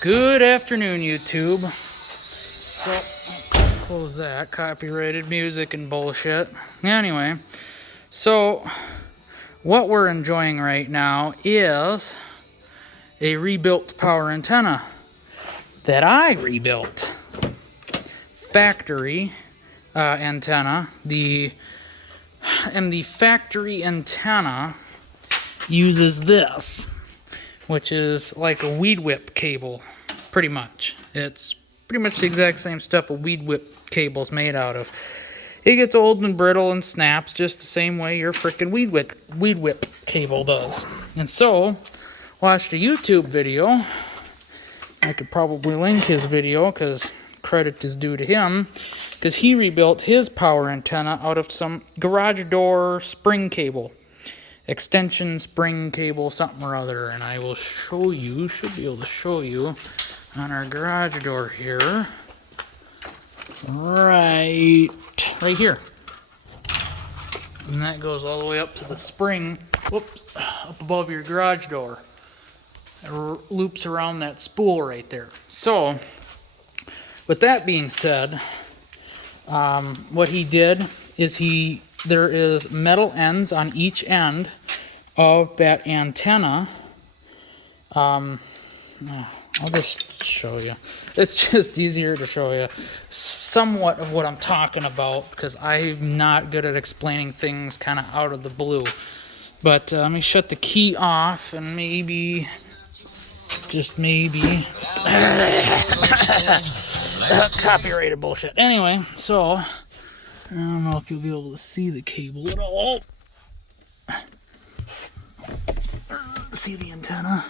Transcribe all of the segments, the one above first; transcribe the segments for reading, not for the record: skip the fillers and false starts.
Good afternoon, YouTube. So, close that. Copyrighted music and bullshit. Anyway, so what we're enjoying right now is a rebuilt power antenna that I rebuilt. Factory antenna. The factory antenna uses this, which is like a weed whip cable, pretty much. It's pretty much the exact same stuff a weed whip cable's made out of. It gets old and brittle and snaps just the same way your frickin' weed whip cable does. And so, watched a YouTube video. I could probably link his video because credit is due to him, because he rebuilt his power antenna out of some garage door spring cable. Extension spring cable, something or other, and I will show you, should be able to show you on our garage door here, right here. And that goes all the way up to the spring, whoops, up above your garage door. It loops around that spool right there. So, with that being said, what he did is there is metal ends on each end of that antenna. I'll just show you. It's just easier to show you somewhat of what I'm talking about, because I'm not good at explaining things kind of out of the blue. But let me shut the key off and maybe, just maybe, copyrighted bullshit. Anyway, so I don't know if you'll be able to see the cable at all. See the antenna?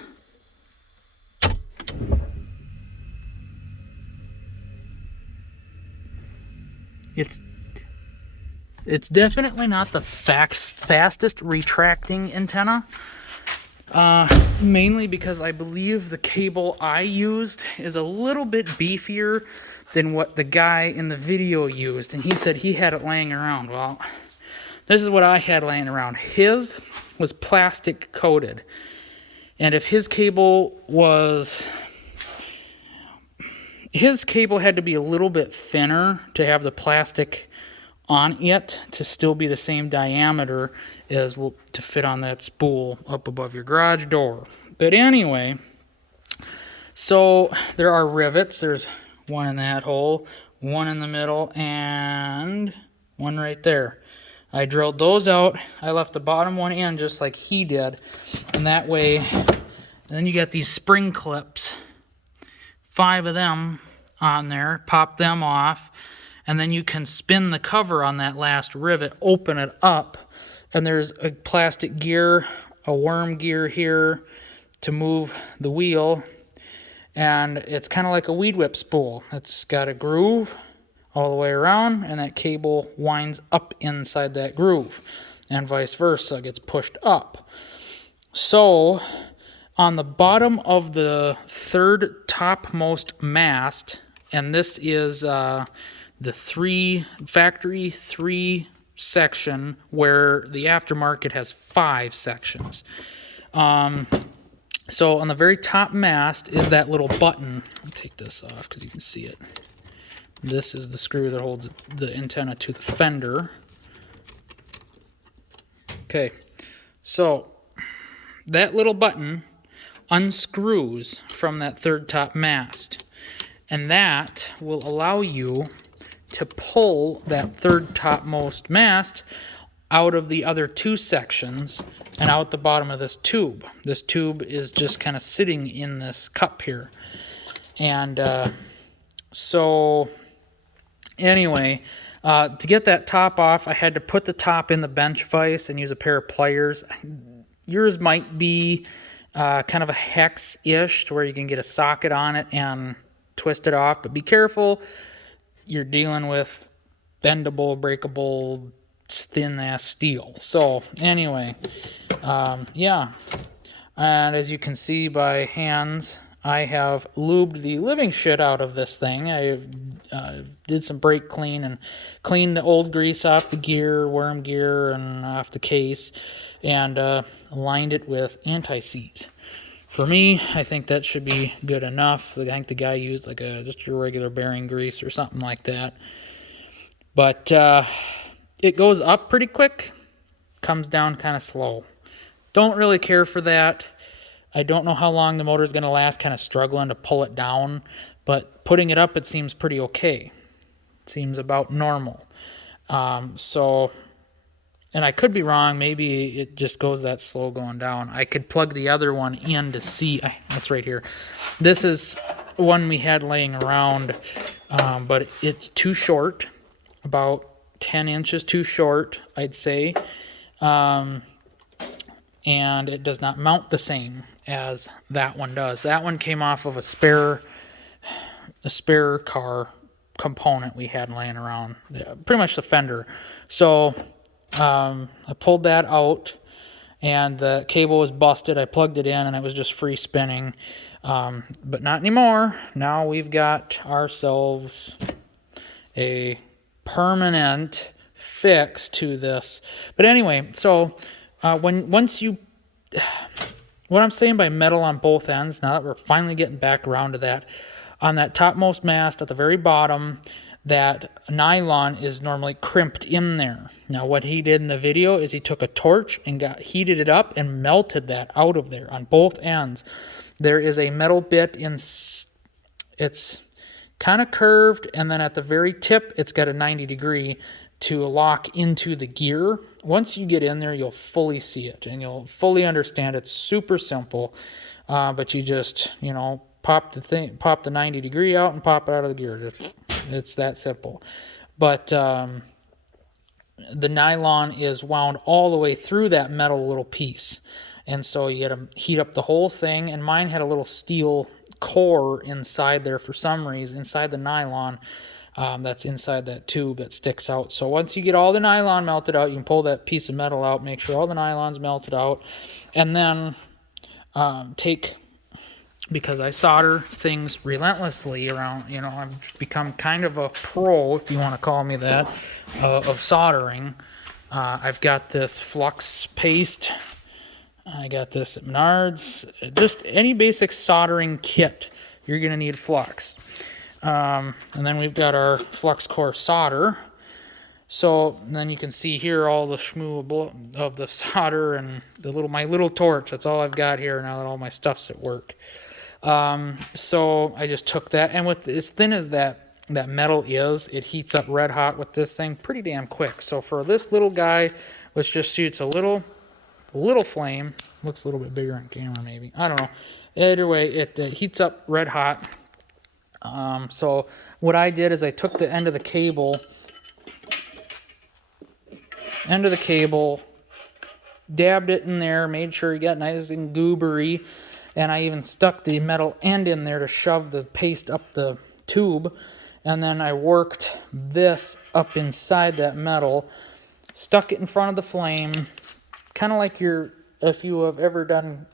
It's definitely not the fastest retracting antenna. Mainly because I believe the cable I used is a little bit beefier than what the guy in the video used, and he said he had it laying around. Well, this is what I had laying around. His was plastic coated, and if his cable had to be a little bit thinner to have the plastic on it to still be the same diameter as to fit on that spool up above your garage door. But anyway, so there are rivets. There's one in that hole, one in the middle, and one right there. I drilled those out. I left the bottom one in just like he did, and that way, then you got these spring clips, 5 of them on there, pop them off, and then you can spin the cover on that last rivet, open it up, and there's a plastic gear, a worm gear here to move the wheel, and it's kind of like a weed whip spool. It's got a groove all the way around, and that cable winds up inside that groove, and vice versa, gets pushed up. So, on the bottom of the third topmost mast, and this is the factory 3 section, where the aftermarket has 5 sections. So on the very top mast is that little button. I'll take this off because you can see it. This is the screw that holds the antenna to the fender. Okay, so that little button unscrews from that third top mast, and that will allow you to pull that third topmost mast out of the other 2 sections and out the bottom of this tube. This tube is just kind of sitting in this cup here. And so anyway, to get that top off, I had to put the top in the bench vise and use a pair of pliers. Yours might be kind of a hex-ish, to where you can get a socket on it and twist it off, but be careful. You're dealing with bendable, breakable, thin-ass steel. So, anyway, yeah. And as you can see by hands, I have lubed the living shit out of this thing. I did some brake clean and cleaned the old grease off the gear, worm gear, and off the case, and lined it with anti-seize For me, I think that should be good enough. I think the guy used like just your regular bearing grease or something like that. But it goes up pretty quick, comes down kind of slow. Don't really care for that. I don't know how long the motor is going to last, kind of struggling to pull it down. But putting it up, it seems pretty okay. It seems about normal. And I could be wrong. Maybe it just goes that slow going down. I could plug the other one in to see. That's right here. This is one we had laying around, but it's too short, about 10 inches too short, I'd say. And it does not mount the same as that one does. That one came off of a spare car component we had laying around, pretty much the fender. So I pulled that out, and the cable was busted. I plugged it in, and it was just free spinning. But not anymore. Now we've got ourselves a permanent fix to this. But anyway, so what I'm saying by metal on both ends, now that we're finally getting back around to that, on that topmost mast at the very bottom, that nylon is normally crimped in there. Now what he did in the video is he took a torch and heated it up and melted that out of there on both ends. There is a metal bit it's kind of curved, and then at the very tip it's got a 90-degree to lock into the gear. Once you get in there, you'll fully see it and you'll fully understand. It's super simple, but you just, pop the 90-degree out and pop it out of the gear. It's that simple. But the nylon is wound all the way through that metal little piece, and so you got to heat up the whole thing. And mine had a little steel core inside there for some reason, inside the nylon. That's inside that tube that sticks out. So once you get all the nylon melted out, you can pull that piece of metal out, make sure all the nylon's melted out, and then because I solder things relentlessly around, I've become kind of a pro, if you want to call me that, of soldering. I've got this flux paste. I got this at Menards. Just any basic soldering kit, you're going to need flux. And then we've got our flux core solder. So then you can see here all the schmoo of the solder and my little torch. That's all I've got here now that all my stuff's at work. So I just took that, and with as thin as that metal is, it heats up red hot with this thing pretty damn quick. So for this little guy, which just shoots a little flame, looks a little bit bigger on camera maybe, I don't know. Either way, it heats up red hot. So what I did is I took the end of the cable, dabbed it in there, made sure it got nice and goobery, and I even stuck the metal end in there to shove the paste up the tube, and then I worked this up inside that metal, stuck it in front of the flame, kind of like if you have ever done,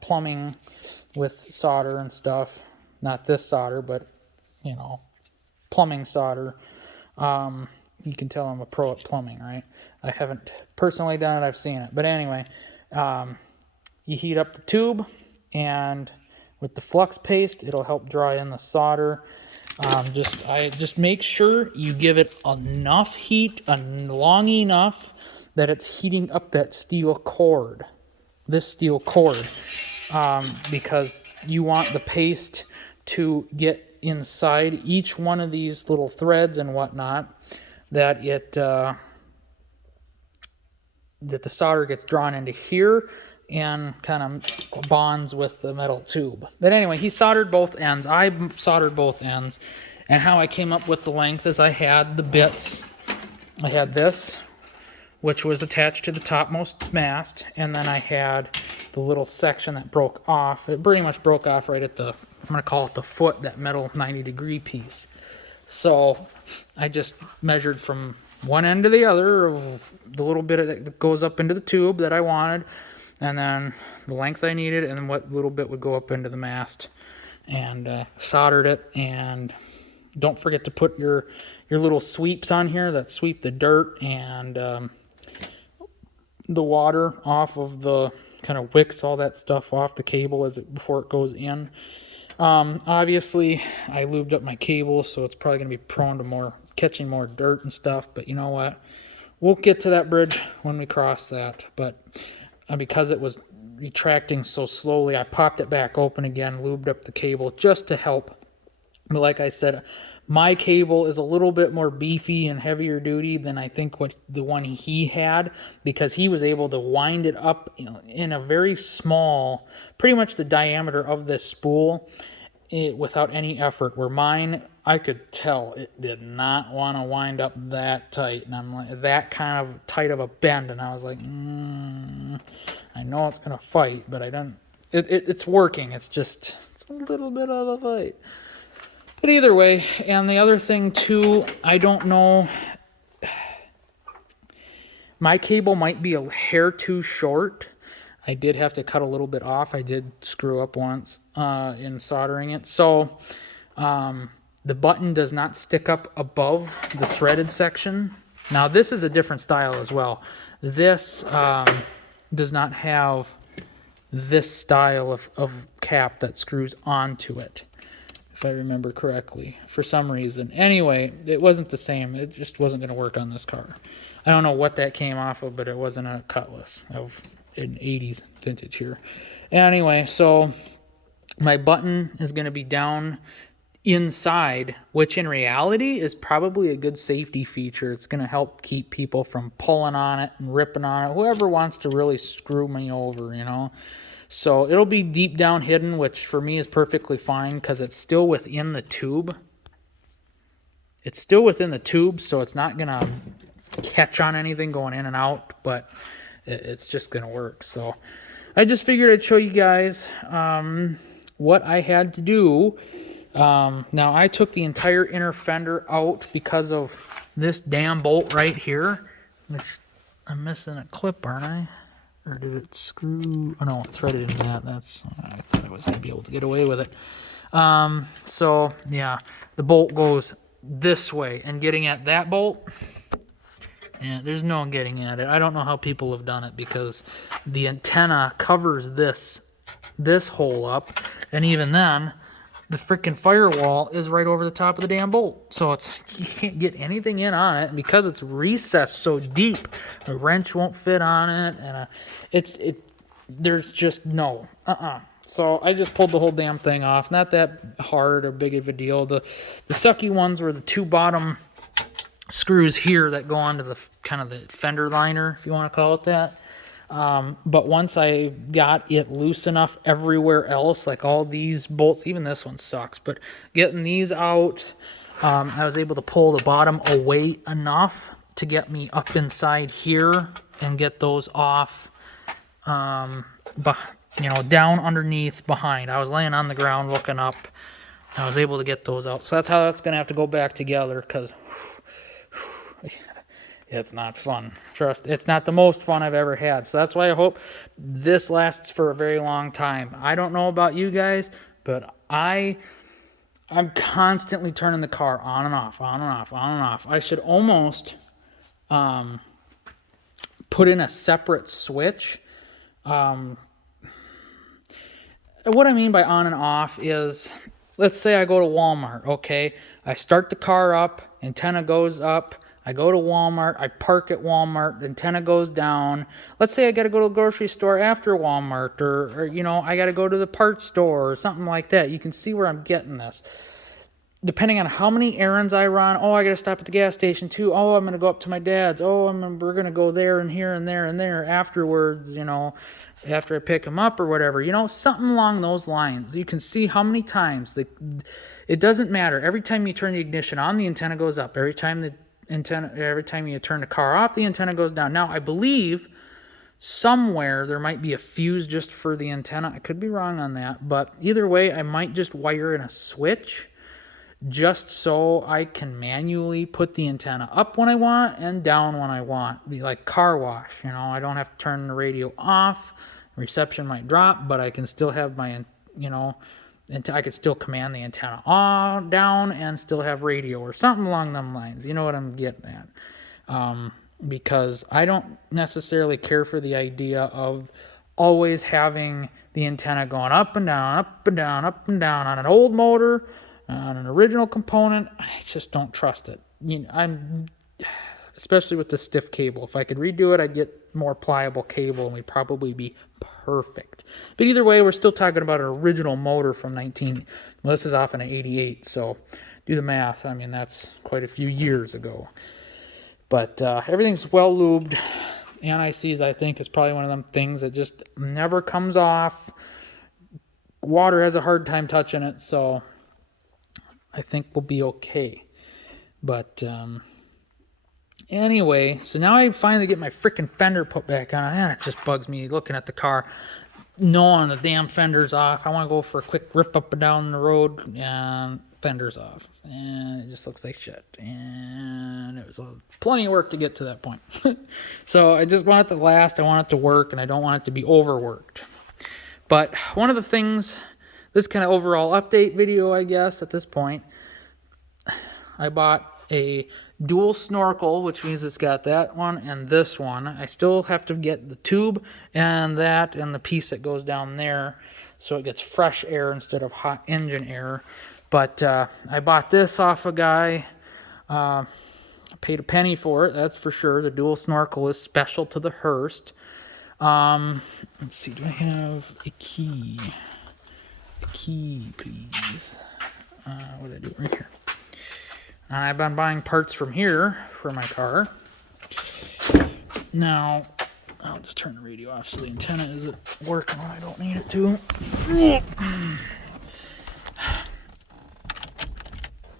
plumbing with solder and stuff, not this solder, but, plumbing solder. You can tell I'm a pro at plumbing, right? I haven't personally done it, I've seen it. But anyway, you heat up the tube, and with the flux paste, it'll help draw in the solder. Just make sure you give it enough heat, long enough that it's heating up that steel cord. This steel cord, because you want the paste to get inside each one of these little threads and whatnot, that the solder gets drawn into here and kind of bonds with the metal tube. But anyway, he soldered both ends. I soldered both ends. And how I came up with the length is I had the bits. I had this, which was attached to the topmost mast, and then I had the little section that broke off. It pretty much broke off right at I'm going to call it the foot, that metal 90-degree piece. So I just measured from one end to the other of the little bit that goes up into the tube that I wanted, and then the length I needed, and then what little bit would go up into the mast, and soldered it. And don't forget to put your little sweeps on here that sweep the dirt and the water off of the kind of wicks all that stuff off the cable before it goes in. Obviously, I lubed up my cable, so it's probably going to be prone to catching more dirt and stuff. But you know what? We'll get to that bridge when we cross that. But because it was retracting so slowly, I popped it back open again, lubed up the cable just to help. But like I said, my cable is a little bit more beefy and heavier duty than I think what the one he had, because he was able to wind it up in a very small, pretty much the diameter of this spool, without any effort. Where mine, I could tell it did not want to wind up that tight, and I'm like, that kind of tight of a bend, and I was like, I know it's gonna fight, but I don't. It's working. It's a little bit of a fight. But either way, and the other thing too, I don't know, my cable might be a hair too short. I did have to cut a little bit off. I did screw up once in soldering it. So the button does not stick up above the threaded section. Now this is a different style as well. This does not have this style of cap that screws onto it, if I remember correctly, for some reason. Anyway, it wasn't the same. It just wasn't going to work on this car. I don't know what that came off of, but it wasn't a Cutlass of an 80s vintage here. Anyway, so my button is going to be down inside, which in reality is probably a good safety feature. It's going to help keep people from pulling on it and ripping on it. Whoever wants to really screw me over, you know. So it'll be deep down hidden, which for me is perfectly fine because it's still within the tube. It's still within the tube, so it's not going to catch on anything going in and out, but it's just going to work. So I just figured I'd show you guys what I had to do. Now, I took the entire inner fender out because of this damn bolt right here. I'm missing a clip, aren't I? Or did it screw? Oh no, it threaded in that. I thought I was going to be able to get away with it. So yeah, the bolt goes this way, and getting at that bolt, and there's no getting at it. I don't know how people have done it, because the antenna covers this hole up, and even then, the freaking firewall is right over the top of the damn bolt. So you can't get anything in on it, and because it's recessed so deep, a wrench won't fit on it, and there's just no So I just pulled the whole damn thing off. Not that hard or big of a deal. The sucky ones were the two bottom screws here that go onto the kind of the fender liner, if you want to call it that. But once I got it loose enough everywhere else, like all these bolts, even this one sucks, but getting these out, I was able to pull the bottom away enough to get me up inside here and get those off, down underneath behind. I was laying on the ground looking up. I was able to get those out. So that's how that's going to have to go back together, because it's not fun. Trust, it's not the most fun I've ever had. So that's why I hope this lasts for a very long time. I don't know about you guys, but I'm constantly turning the car on and off, on and off, on and off. I should almost put in a separate switch. What I mean by on and off is, let's say I go to Walmart, okay? I start the car up, antenna goes up. I go to Walmart, I park at Walmart, the antenna goes down. Let's say I got to go to the grocery store after Walmart, or I got to go to the parts store or something like that. You can see where I'm getting this. Depending on how many errands I run, I got to stop at the gas station too. I'm going to go up to my dad's. We're going to go there and here and there and there afterwards, after I pick them up or whatever. Something along those lines. You can see how many times it doesn't matter. Every time you turn the ignition on, the antenna goes up. Every time you turn the car off, the antenna goes down. Now, I believe somewhere there might be a fuse just for the antenna. I could be wrong on that, but either way, I might just wire in a switch just so I can manually put the antenna up when I want and down when I want. Be like car wash, I don't have to turn the radio off. Reception might drop, but I can still have my, and I could still command the antenna on, down, and still have radio or something along them lines. You know what I'm getting at. Because I don't necessarily care for the idea of always having the antenna going up and down, up and down, up and down on an old motor, on an original component. I just don't trust it. Especially with the stiff cable. If I could redo it, I'd get more pliable cable and we'd probably be perfect. But either way, we're still talking about an original motor from this is off in an 88, so do the math. I mean, that's quite a few years ago. But everything's well lubed. Anti-seize, I think, is probably one of them things that just never comes off. Water has a hard time touching it, so I think we'll be okay. But anyway, so now I finally get my freaking fender put back on. And it just bugs me looking at the car, knowing the damn fender's off. I want to go for a quick rip up and down the road, and fender's off. And it just looks like shit. And it was plenty of work to get to that point. So I just want it to last. I want it to work, and I don't want it to be overworked. But one of the things, this kind of overall update video, I guess, at this point, I bought a dual snorkel, which means it's got that one and this one. I still have to get the tube and that and the piece that goes down there so it gets fresh air instead of hot engine air. But I bought this off a guy. I paid a penny for it, that's for sure. The dual snorkel is special to the Hurst. Let's see, do I have a key? A key, please. What did I do right here? And I've been buying parts from here for my car. Now, I'll just turn the radio off so the antenna isn't working when I don't need it to.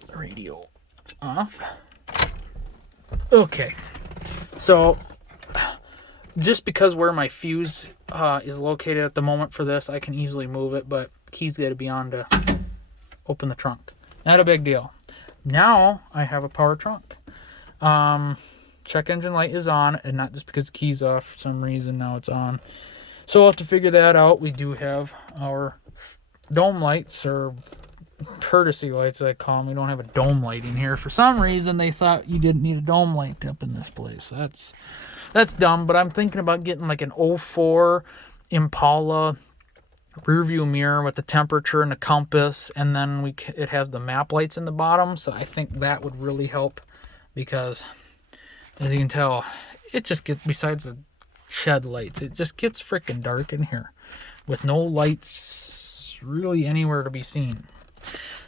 The radio off. Okay. So, just because where my fuse is located at the moment for this, I can easily move it, but key's got to be on to open the trunk. Not a big deal. Now I have a power trunk. Check engine light is on, and not just because the key's off for some reason, now it's on. So we'll have to figure that out. We do have our dome lights, or courtesy lights I call them. We don't have a dome light in here. For some reason they thought you didn't need a dome light up in this place. That's dumb, but I'm thinking about getting like an 04 Impala rear view mirror with the temperature and the compass, and then it has the map lights in the bottom, so I think that would really help, because as you can tell, it just gets, besides the shed lights, it just gets freaking dark in here with no lights really anywhere to be seen.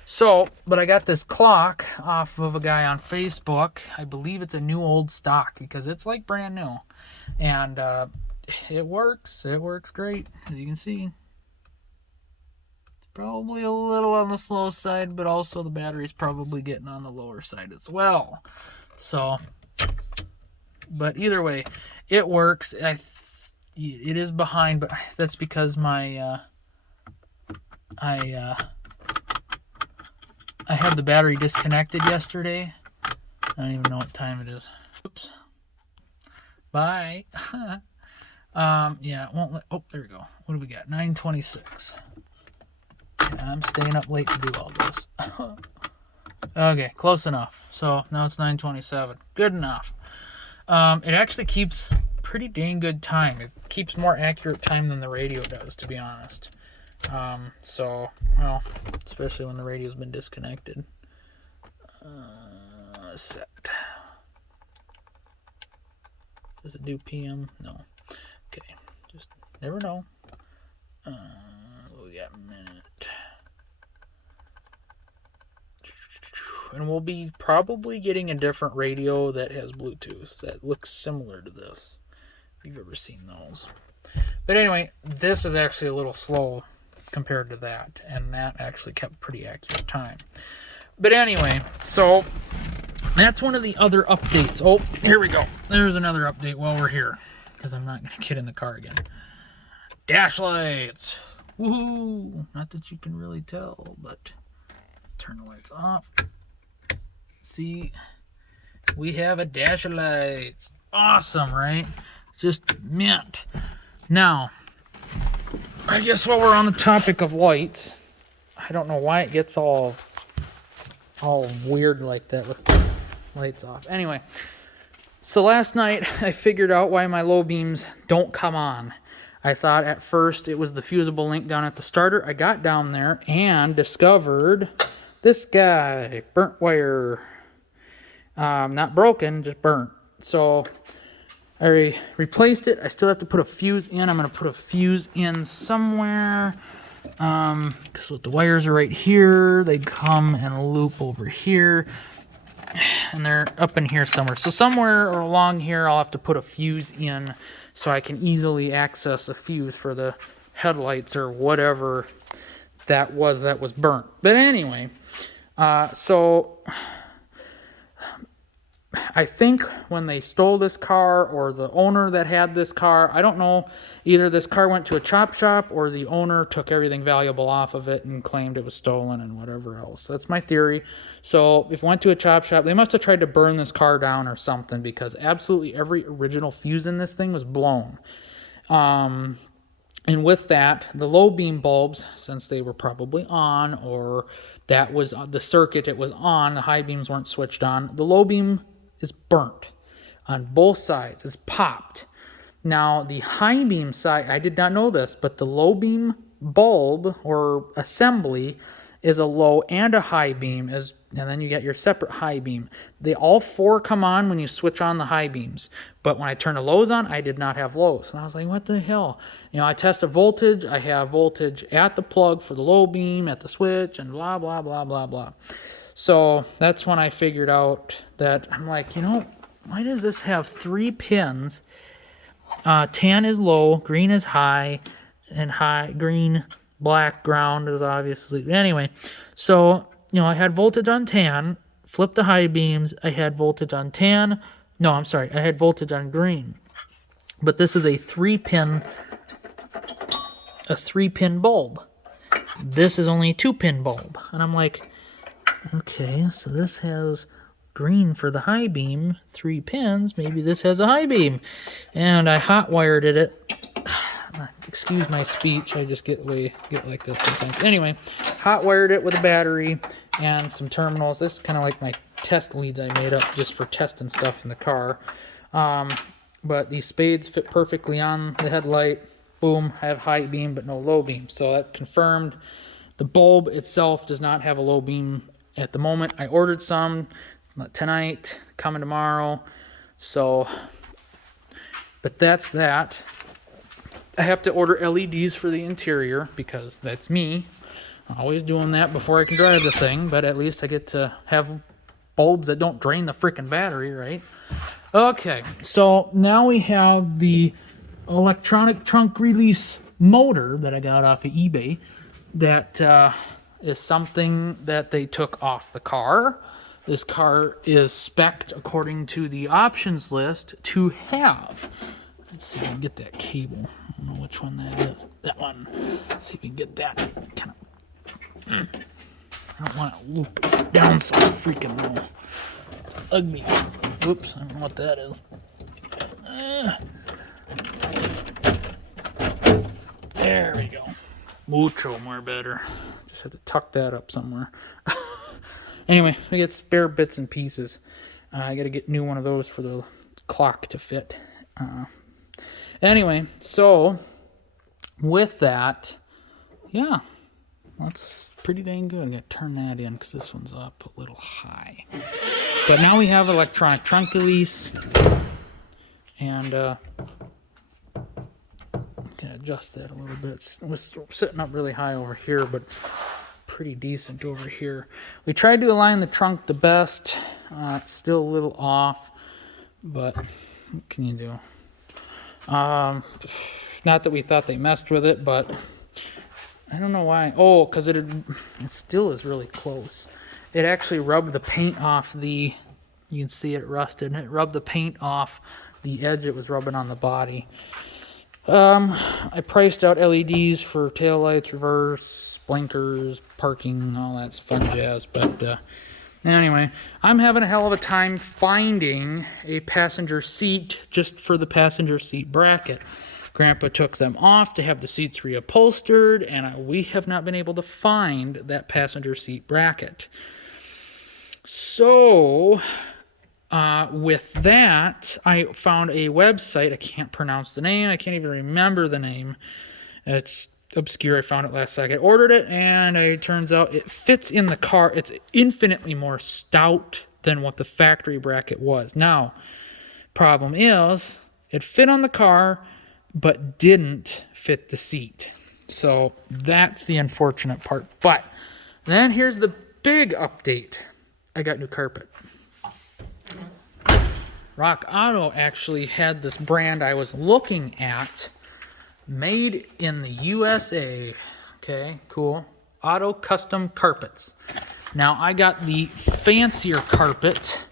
So, but I got this clock off of a guy on Facebook. I believe it's a new old stock because it's like brand new, and it works great, as you can see. Probably a little on the slow side, but also the battery's probably getting on the lower side as well. So, but either way, it works. It is behind, but that's because my I had the battery disconnected yesterday. I don't even know what time it is. Oops. Bye. Yeah, it won't let. Oh, there we go. What do we got? 9:26. I'm staying up late to do all this. Okay, close enough. So now it's 9:27. Good enough. It actually keeps pretty dang good time. It keeps more accurate time than the radio does, to be honest. So, well, especially when the radio's been disconnected. Set. Does it do PM? No. Okay, just never know. We got a minute. And we'll be probably getting a different radio that has Bluetooth that looks similar to this, if you've ever seen those. But anyway, this is actually a little slow compared to that, and that actually kept pretty accurate time. But anyway, so that's one of the other updates. Oh, here we go. There's another update while we're here, because I'm not going to get in the car again. Dash lights. Woohoo! Not that you can really tell, but turn the lights off. See, we have a dash of lights. Awesome, right? Just mint. Now, I guess while we're on the topic of lights, I don't know why it gets all weird like that with the lights off. Anyway, so last night I figured out why my low beams don't come on. I thought at first it was the fusible link down at the starter. I got down there and discovered this guy, burnt wire. Not broken, just burnt. So I replaced it. I still have to put a fuse in. I'm going to put a fuse in somewhere. Because the wires are right here. They'd come and loop over here. And they're up in here somewhere. So somewhere along here, I'll have to put a fuse in so I can easily access a fuse for the headlights or whatever that was burnt. But anyway, so I think when they stole this car, or the owner that had this car, I don't know, either this car went to a chop shop or the owner took everything valuable off of it and claimed it was stolen and whatever else. That's my theory. So if it went to a chop shop, they must have tried to burn this car down or something, because absolutely every original fuse in this thing was blown. And with that, the low beam bulbs, since they were probably on, or that was the circuit it was on, the high beams weren't switched on, the low beam is burnt on both sides, is popped. Now the high beam side, I did not know this, but the low beam bulb or assembly is a low and a high beam, and then you get your separate high beam. They all four come on when you switch on the high beams, but when I turn the lows on, I did not have lows. And I was like, what the hell? You know, I tested voltage. I have voltage at the plug for the low beam, at the switch, and blah, blah, blah, blah, blah. So that's when I figured out that I'm like, you know, why does this have 3 pins? Tan is low, green is high, and green, black, ground is obviously. Anyway, so, you know, I had voltage on tan, flipped the high beams, I had voltage on tan. No, I'm sorry, I had voltage on green. But this is a 3-pin bulb. This is only a 2-pin bulb. And I'm like, okay, so this has green for the high beam, 3 pins. Maybe this has a high beam. And I hot wired it. Excuse my speech. I just get like this sometimes. Anyway, hot wired it with a battery and some terminals. This is kind of like my test leads I made up just for testing stuff in the car. But these spades fit perfectly on the headlight. Boom, I have high beam but no low beam. So that confirmed the bulb itself does not have a low beam at the moment. I ordered some tonight, coming tomorrow. So, but that's that. I have to order LEDs for the interior because that's me. I'm always doing that before I can drive the thing, but at least I get to have bulbs that don't drain the freaking battery, right? Okay, so now we have the electronic trunk release motor that I got off of eBay. That is something that they took off the car. This car is spec'd according to the options list to have. Let's see if I can get that cable. I don't know which one that is. That one. Let's see if we can get that. I don't want to loop down so freaking low. Ugly. Oops, I don't know what that is. There we go. Mucho more better. Just had to tuck that up somewhere. Anyway, we get spare bits and pieces. I got to get new one of those for the clock to fit. Anyway, so with that, yeah, that's pretty dang good. I'm going to turn that in because this one's up a little high. But now we have electronic trunk release. And I'm going to adjust that a little bit. It was sitting up really high over here, but pretty decent over here. We tried to align the trunk the best. It's still a little off, but what can you do? Not that we thought they messed with it, but I don't know why. Oh, because it still is really close. It actually rubbed the paint off the, you can see it rusted, and it rubbed the paint off the edge it was rubbing on the body. I priced out LEDs for taillights, reverse, blinkers, parking, all that fun jazz, but anyway, I'm having a hell of a time finding a passenger seat just for the passenger seat bracket. Grandpa took them off to have the seats reupholstered, and we have not been able to find that passenger seat bracket. So, with that, I found a website. I can't pronounce the name. I can't even remember the name. It's obscure. I found it last second. Ordered it, and it turns out it fits in the car. It's infinitely more stout than what the factory bracket was. Now, problem is, it fit on the car, but didn't fit the seat. So that's the unfortunate part. But then here's the big update. I got new carpet. Rock Auto actually had this brand I was looking at, made in the USA. Okay, cool. Auto Custom Carpets. Now I got the fancier carpet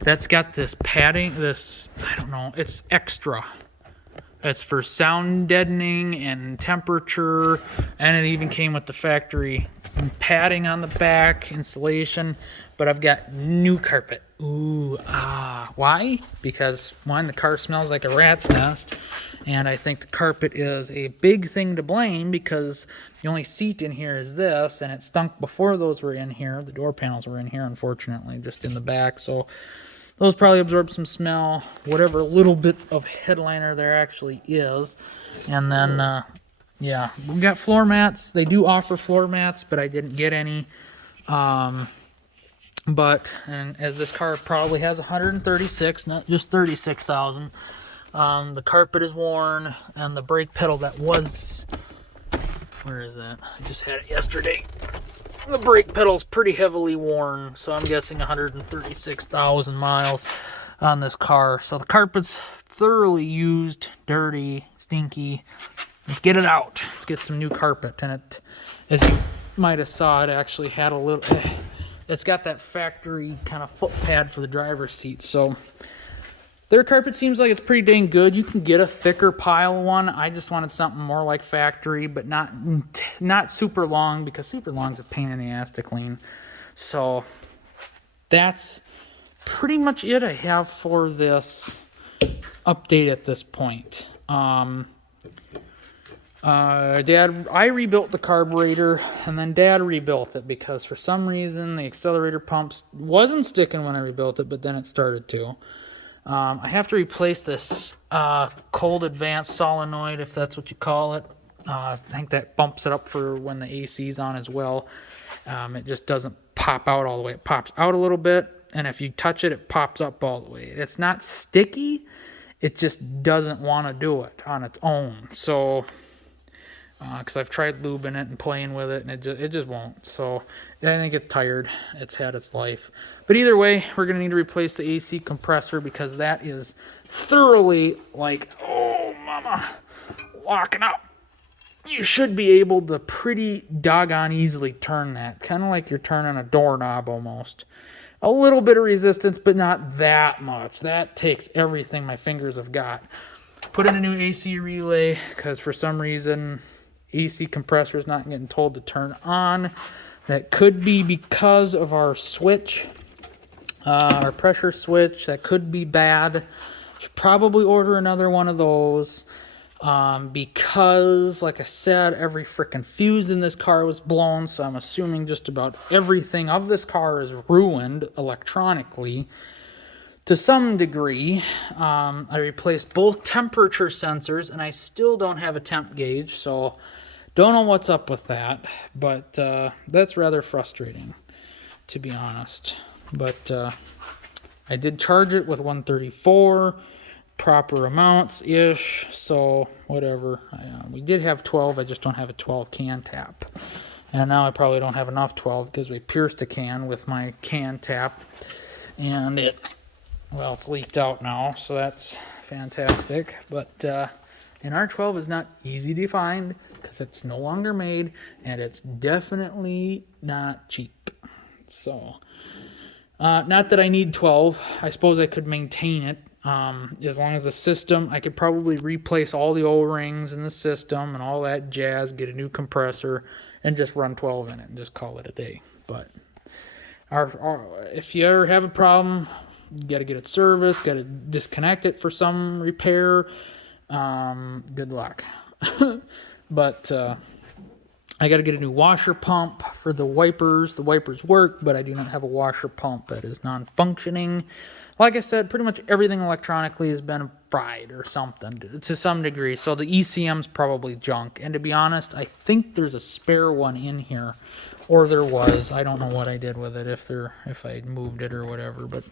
that's got this padding, I don't know, it's extra. It's for sound deadening and temperature, and it even came with the factory padding on the back, insulation. But I've got new carpet. Ooh, why? Because one, the car smells like a rat's nest, and I think the carpet is a big thing to blame because the only seat in here is this, and it stunk before those were in here. The door panels were in here, unfortunately, just in the back. So those probably absorb some smell, whatever little bit of headliner there actually is. And then, yeah, we got floor mats. They do offer floor mats, but I didn't get any. But, and as this car probably has 136, not just 36,000, the carpet is worn, and the brake pedal that was, where is that? I just had it yesterday. The brake pedal's pretty heavily worn, so I'm guessing 136,000 miles on this car. So the carpet's thoroughly used, dirty, stinky. Let's get it out. Let's get some new carpet. And it, as you might have saw, it actually had a little, it's got that factory kind of foot pad for the driver's seat. So their carpet seems like it's pretty dang good. You can get a thicker pile one. I just wanted something more like factory, but not super long, because super long is a pain in the ass to clean. So that's pretty much it I have for this update at this point. I rebuilt the carburetor, and then Dad rebuilt it because for some reason the accelerator pumps wasn't sticking when I rebuilt it, but then it started to. I have to replace this cold advance solenoid, if that's what you call it. I think that bumps it up for when the AC's on as well. It just doesn't pop out all the way. It pops out a little bit, and if you touch it, it pops up all the way. It's not sticky. It just doesn't want to do it on its own. So, because I've tried lubing it and playing with it, and it just won't. So I think it's tired. It's had its life. But either way, we're going to need to replace the AC compressor because that is thoroughly like, oh, mama, locking up. You should be able to pretty doggone easily turn that. Kind of like you're turning a doorknob almost. A little bit of resistance, but not that much. That takes everything my fingers have got. Put in a new AC relay because for some reason AC compressor is not getting told to turn on. That could be because of our switch, our pressure switch. That could be bad. Should probably order another one of those because, like I said, every freaking fuse in this car was blown. So I'm assuming just about everything of this car is ruined electronically to some degree. I replaced both temperature sensors, and I still don't have a temp gauge. So don't know what's up with that, but that's rather frustrating, to be honest. But I did charge it with 134, proper amounts-ish, so whatever. We did have 12, I just don't have a 12 can tap. And now I probably don't have enough 12 because we pierced a can with my can tap, and it's leaked out now, so that's fantastic. But an R12 is not easy to find because it's no longer made, and it's definitely not cheap. So, not that I need 12. I suppose I could maintain it as long as the system, I could probably replace all the O-rings in the system and all that jazz, get a new compressor, and just run 12 in it and just call it a day. But if you ever have a problem, you got to get it serviced, got to disconnect it for some repair. Good luck. But I got to get a new washer pump for the wipers. The wipers work, but I do not have a washer pump that is non-functioning. Like I said, pretty much everything electronically has been fried or something to some degree. So the ECM's probably junk. And to be honest, I think there's a spare one in here, or there was. I don't know what I did with it, if I moved it or whatever. But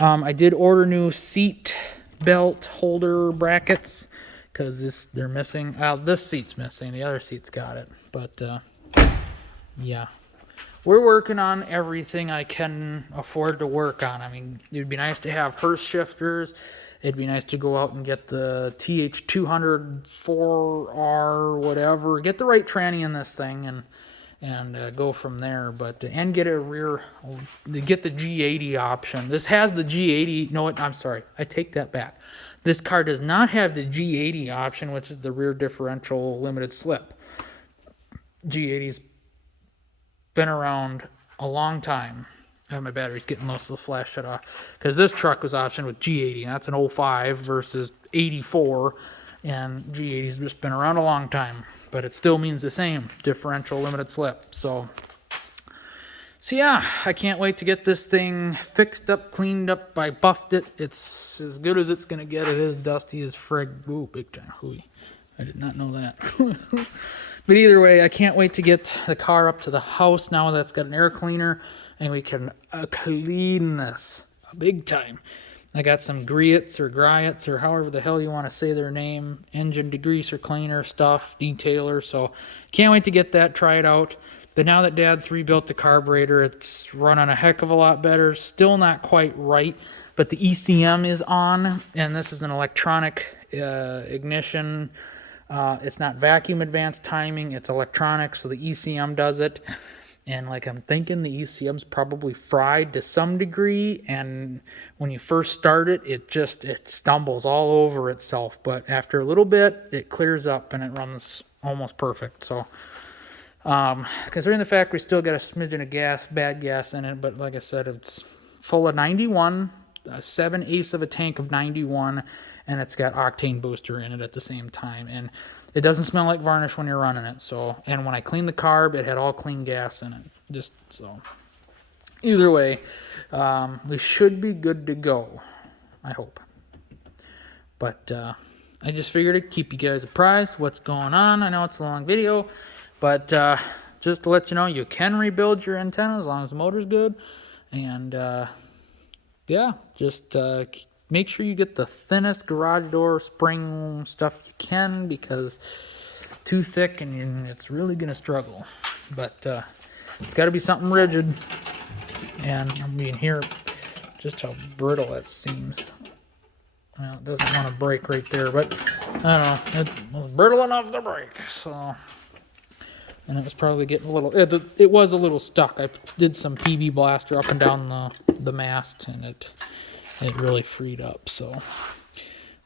I did order new seat belt holder brackets, because they're missing. This seat's missing. The other seat's got it. But yeah, we're working on everything I can afford to work on. I mean, it'd be nice to have Hurst shifters. It'd be nice to go out and get the TH200 4R whatever. Get the right tranny in this thing and go from there. But and get a rear, get the G80 option. This has the G80. No, I'm sorry. I take that back. This car does not have the G80 option, which is the rear differential limited slip. G80's been around a long time. My battery's getting most of the flash shut off. Because this truck was optioned with G80, and that's an 05 versus 84. And G80's just been around a long time. But it still means the same, differential limited slip. So yeah, I can't wait to get this thing fixed up, cleaned up. I buffed it. It's as good as it's going to get. It is dusty as frig. Ooh, big time. Hooey. I did not know that. But either way, I can't wait to get the car up to the house now that it's got an air cleaner. And we can clean this big time. I got some griots or however the hell you want to say their name. Engine degreaser cleaner stuff, detailer. So can't wait to get that, try it out. But now that Dad's rebuilt the carburetor, it's running a heck of a lot better. Still not quite right, but the ECM is on, and this is an electronic ignition. It's not vacuum advanced timing, it's electronic, so the ECM does it. And like I'm thinking the ECM's probably fried to some degree, and when you first start it, it stumbles all over itself. But after a little bit, it clears up and it runs almost perfect. So considering the fact we still got a smidgen of bad gas in it, but like I said, it's full of 91, 7/8 of a tank of 91, and it's got octane booster in it at the same time, and it doesn't smell like varnish when you're running it. So, and when I cleaned the carb, it had all clean gas in it. Just so. Either way, we should be good to go. I hope. But I just figured to keep you guys apprised what's going on. I know it's a long video, but just to let you know, you can rebuild your antenna as long as the motor's good. And yeah, just make sure you get the thinnest garage door spring stuff you can, because too thick and it's really going to struggle. But it's got to be something rigid. And I mean, here, just how brittle that seems. Well, it doesn't want to break right there, but I don't know. It was brittle enough to break. So, and it was probably getting a little. It was a little stuck. I did some PB blaster up and down the mast, and it really freed up. So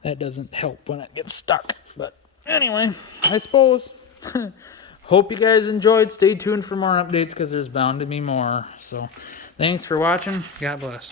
that doesn't help when it gets stuck. But anyway, I suppose. Hope you guys enjoyed. Stay tuned for more updates, because there's bound to be more. So thanks for watching. God bless.